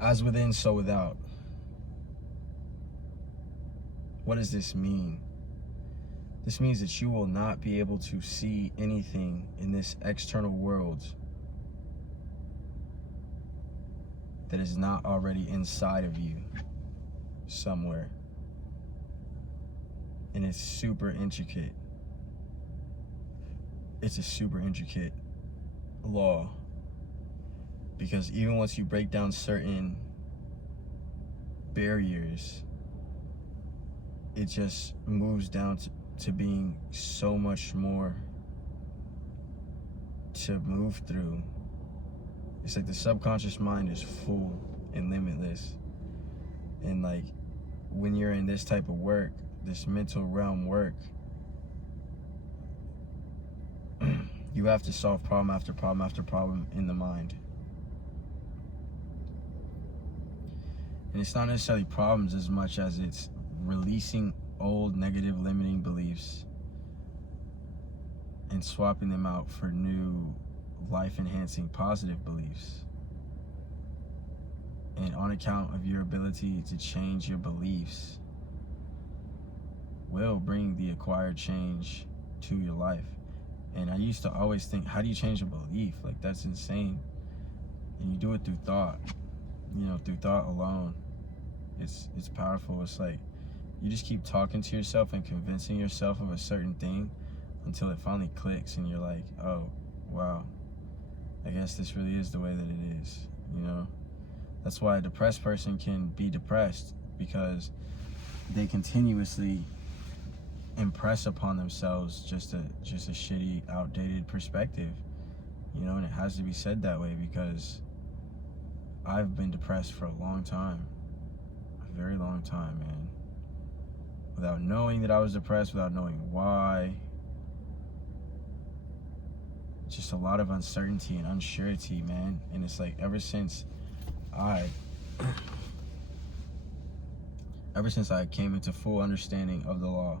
As within, so without. What does this mean? This means that you will not be able to see anything in this external world that is not already inside of you somewhere. And it's super intricate. It's a super intricate law. Because even once you break down certain barriers, it just moves down to being so much more to move through. It's like the subconscious mind is full and limitless. And like when you're in this type of work, this mental realm work, you have to solve problem after problem after problem in the mind. And it's not necessarily problems as much as it's releasing old negative limiting beliefs and swapping them out for new life-enhancing positive beliefs. And on account of your ability to change your beliefs will bring the acquired change to your life. And I used to always think, how do you change a belief? Like, that's insane. And you do it through thought. You know, through thought alone. It's powerful. It's like you just keep talking to yourself and convincing yourself of a certain thing until it finally clicks and you're like, oh, wow, I guess this really is the way that it is, you know? That's why a depressed person can be depressed, because they continuously impress upon themselves just a shitty, outdated perspective, you know? And it has to be said that way, because I've been depressed for a long time, a very long time, man. Without knowing that I was depressed, without knowing why. Just a lot of uncertainty and unsurety, man. And it's like ever since I came into full understanding of the law,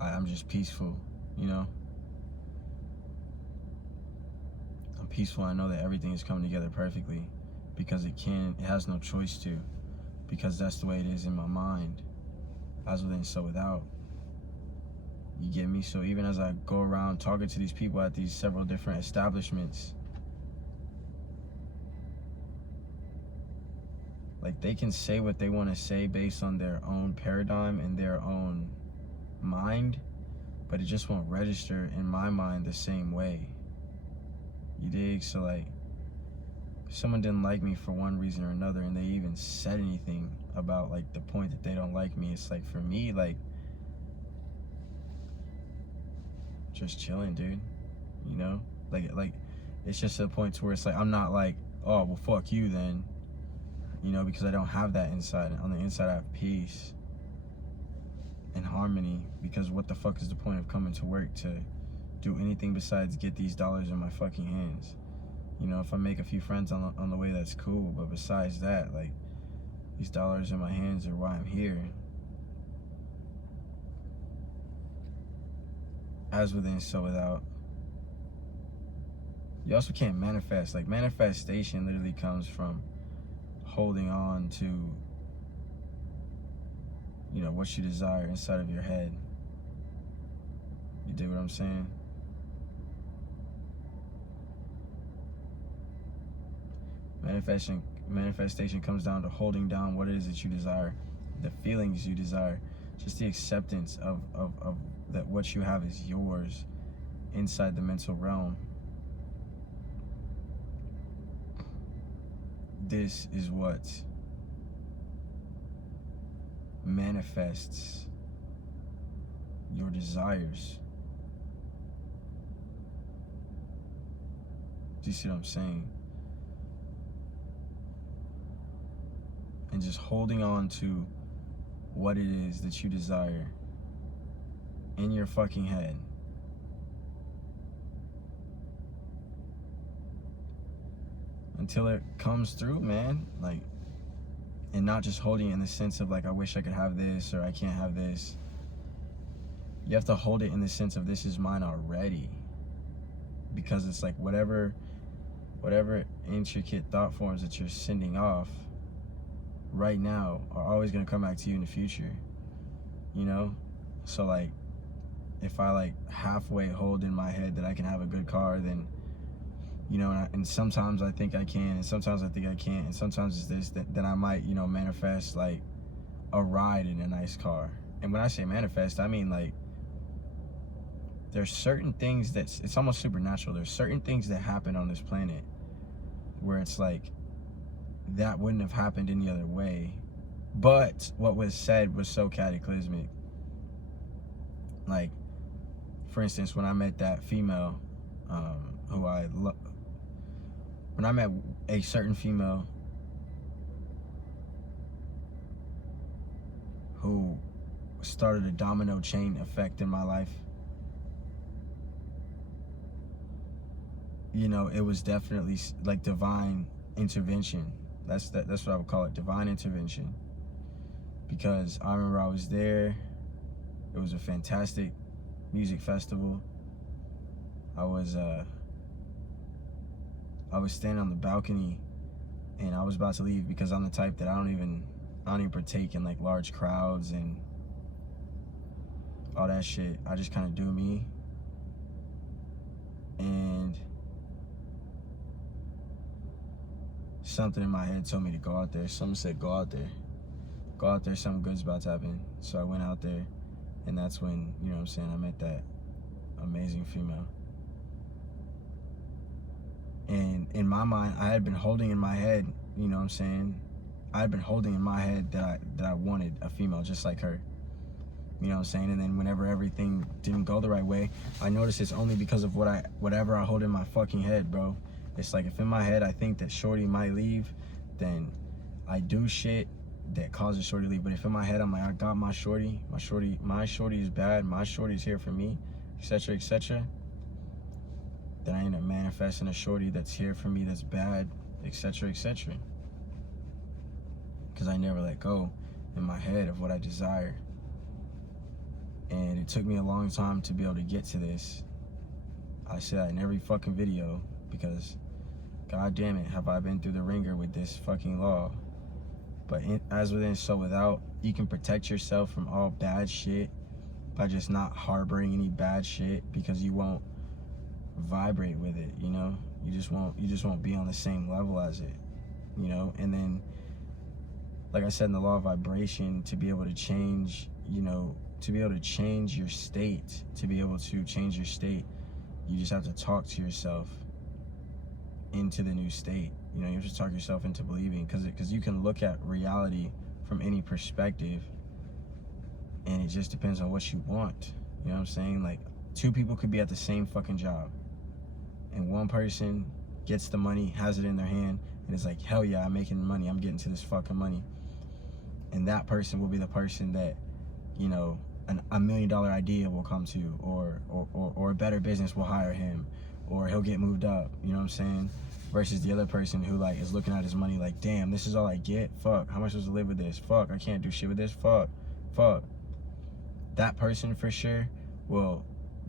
I'm just peaceful, you know? I'm peaceful. I know that everything is coming together perfectly, because it has no choice to, because that's the way it is in my mind. As within, so without. You get me? So even as I go around talking to these people at these several different establishments, like, they can say what they want to say based on their own paradigm and their own mind, but it just won't register in my mind the same way. You dig? So like, if someone didn't like me for one reason or another, and they even said anything about like the point that they don't like me, it's like, for me, like, just chilling, dude, you know? Like it's just to the point to where it's like, I'm not like, oh, well, fuck you then, you know, because I don't have that inside. On the inside, I have peace and harmony, because what the fuck is the point of coming to work to do anything besides get these dollars in my fucking hands? You know, if I make a few friends on the way, that's cool, but besides that, like, these dollars in my hands are why I'm here. As within, so without. You also can't manifest. Like, manifestation literally comes from holding on to, you know, what you desire inside of your head. You dig what I'm saying? Manifestation comes down to holding down what it is that you desire, the feelings you desire, just the acceptance of that what you have is yours inside the mental realm. This is what manifests your desires. Do you see what I'm saying? And just holding on to what it is that you desire in your fucking head. Until it comes through, man. Like, and not just holding it in the sense of like, I wish I could have this, or I can't have this. You have to hold it in the sense of, this is mine already. Because it's like, whatever whatever intricate thought forms that you're sending off right now are always going to come back to you in the future, you know? So like, if I like halfway hold in my head that I can have a good car, then, you know, and sometimes I think I can, and sometimes I think I can't, and sometimes it's this, then I might, you know, manifest like a ride in a nice car. And when I say manifest, I mean like, there's certain things it's almost supernatural. There's certain things that happen on this planet where it's like, that wouldn't have happened any other way. But what was said was so cataclysmic. Like, for instance, when I met that female, when I met a certain female who started a domino chain effect in my life, you know, it was definitely like divine intervention. That's what I would call it, divine intervention. Because I remember I was there. It was a fantastic music festival. I was standing on the balcony, and I was about to leave because I'm the type that I don't even partake in like large crowds and all that shit. I just kind of do me. And something in my head told me to go out there. Something said, go out there. Go out there, something good's about to happen. So I went out there, and that's when, you know what I'm saying, I met that amazing female. And in my mind, I had been holding in my head, you know what I'm saying, I had been holding in my head that I wanted a female just like her. You know what I'm saying? And then whenever everything didn't go the right way, I noticed it's only because of whatever I hold in my fucking head, bro. It's like, if in my head I think that shorty might leave, then I do shit that causes shorty to leave. But if in my head I'm like, I got my shorty is bad, my shorty's here for me, etc., etc., then I end up manifesting a shorty that's here for me, that's bad, etc., etc. Because I never let go in my head of what I desire. And it took me a long time to be able to get to this. I say that in every fucking video, because god damn it, have I been through the ringer with this fucking law. But as within, so without, you can protect yourself from all bad shit by just not harboring any bad shit, because you won't vibrate with it, you know? You just won't be on the same level as it, you know? And then, like I said, in the law of vibration, to be able to change, you know, to be able to change your state, you just have to talk to yourself into the new state. You know, you have to talk yourself into believing, because you can look at reality from any perspective, and it just depends on what you want. You know what I'm saying? Like, two people could be at the same fucking job, and one person gets the money, has it in their hand, and is like, hell yeah, I'm making money, I'm getting to this fucking money. And that person will be the person that, you know, a $1 million idea will come to, or a better business will hire him, or he'll get moved up, you know what I'm saying? Versus the other person who like is looking at his money like, damn, this is all I get, fuck, how am I supposed to live with this, fuck, I can't do shit with this, fuck. That person for sure will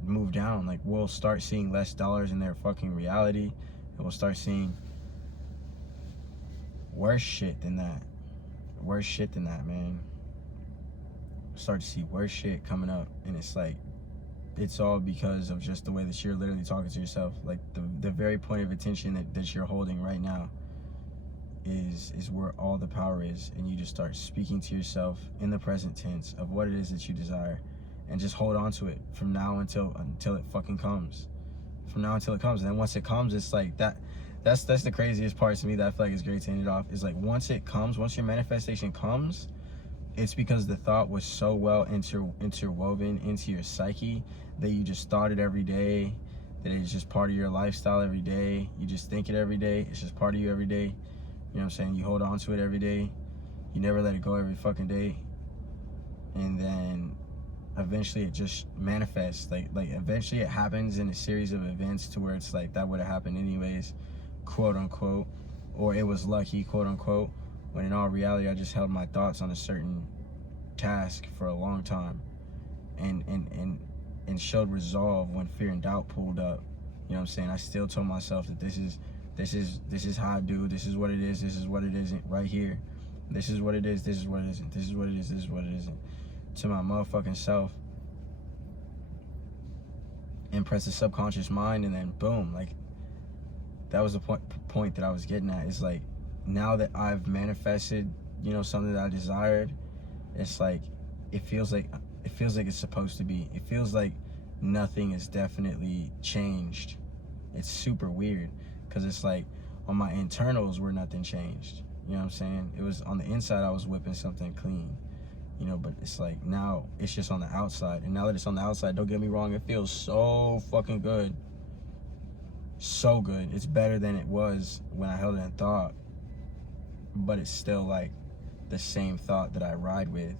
move down. Like, we'll start seeing less dollars in their fucking reality, and we'll start seeing worse shit than that, man. Start to see worse shit coming up, and it's like, it's all because of just the way that you're literally talking to yourself. Like, the very point of attention that you're holding right now is where all the power is, and you just start speaking to yourself in the present tense of what it is that you desire, and just hold on to it from now until it fucking comes. From now until it comes. And then once it comes, it's like that's the craziest part to me that I feel like is great to end it off, is like, once it comes, once your manifestation comes, it's because the thought was so well interwoven into your psyche that you just thought it every day, that it's just part of your lifestyle every day. You just think it every day. It's just part of you every day. You know what I'm saying? You hold on to it every day. You never let it go every fucking day. And then eventually it just manifests. Like eventually it happens in a series of events to where it's like, that would have happened anyways, quote unquote, or it was lucky, quote unquote, when in all reality I just held my thoughts on a certain task for a long time, and showed resolve when fear and doubt pulled up. You know what I'm saying? I still told myself that this is This is how I do. This is what it is. This is what it isn't. Right here. This is what it is. This is what it isn't. This is what it is. This is what it isn't. To my motherfucking self. Impress the subconscious mind, and then boom, like, that was the point that I was getting at. It's like, now that I've manifested, you know, something that I desired, it's like, it feels like it's supposed to be. It feels like nothing is definitely changed. It's super weird, because it's like, on my internals where nothing changed. You know what I'm saying? It was on the inside, I was whipping something clean. You know, but it's like, now it's just on the outside. And now that it's on the outside, don't get me wrong, it feels so fucking good. So good. It's better than it was when I held it in thought. But it's still like the same thought that I ride with,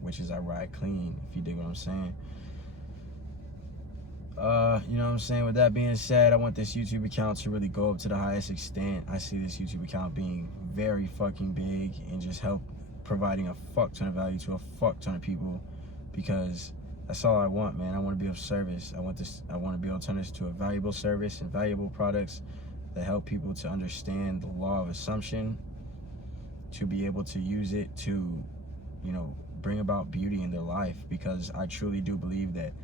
which is I ride clean, if you dig what I'm saying. You know what I'm saying? With that being said, I want this YouTube account to really go up to the highest extent. I see this YouTube account being very fucking big and just providing a fuck ton of value to a fuck ton of people, because that's all I want, man. I want to be of service. I want to be able to turn this to a valuable service and valuable products that help people to understand the law of assumption, to be able to use it to, you know, bring about beauty in their life. Because I truly do believe that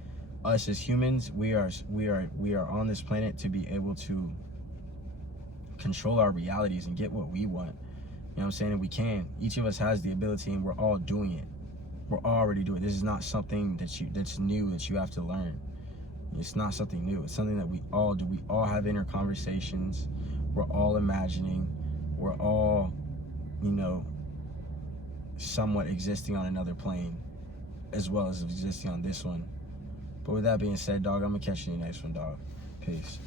us as humans, we are on this planet to be able to control our realities and get what we want. You know what I'm saying? And we can. Each of us has the ability, and we're all doing it. We're already doing it. This is not something that's new that you have to learn. It's not something new. It's something that we all do. We all have inner conversations. We're all imagining. We're all, you know, somewhat existing on another plane, as well as existing on this one. But with that being said, dog, I'm gonna catch you in the next one, dog. Peace.